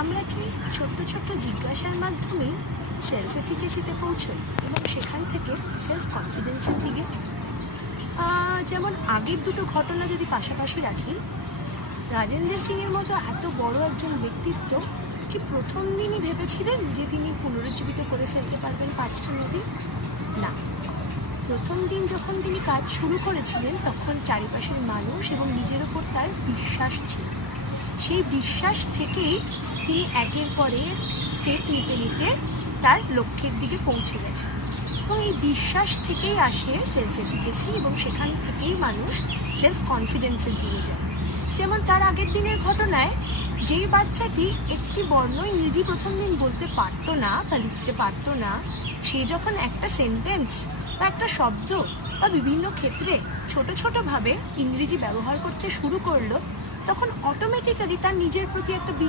আমরা কি ছোট্ট ছোট্ট জিজ্ঞাসার মাধ্যমেই সেলফ এফিকেসিতে পৌঁছই এবং সেখান থেকে সেলফ কনফিডেন্সের দিকে? যেমন আগের দুটো ঘটনা যদি পাশাপাশি রাখি, রাজেন্দ্র সিংয়ের মতো এত বড় একজন ব্যক্তিত্ব কি প্রথম দিনই ভেবেছিলেন যে তিনি পুনরুজ্জীবিত করে ফেলতে পারবেন 5টা নদী? না, প্রথম দিন যখন তিনি কাজ শুরু করেছিলেন তখন চারিপাশের মানুষ এবং নিজের ওপর তার বিশ্বাস ছিল। সেই বিশ্বাস থেকেই তিনি একের পর এক স্টেপ নিতে নিতে তার লক্ষ্যের দিকে পৌঁছে গেছেন। এবং এই বিশ্বাস থেকেই আসে সেলফ এফিকেসি এবং সেখান থেকেই মানুষ সেলফ কনফিডেন্সের দিকে যায়। যেমন তার আগের দিনের ঘটনায় যেই বাচ্চাটি একটি বর্ণ ইংরেজি প্রথম দিন বলতে পারতো না বা লিখতে পারতো না, সে যখন একটা সেন্টেন্স বা একটা শব্দ বা বিভিন্ন ক্ষেত্রে ছোট ছোটোভাবে ইংরেজি ব্যবহার করতে শুরু করলো, তখন অটোমেটিক্যালি তার নিজের প্রতি একটা বিশ্বাস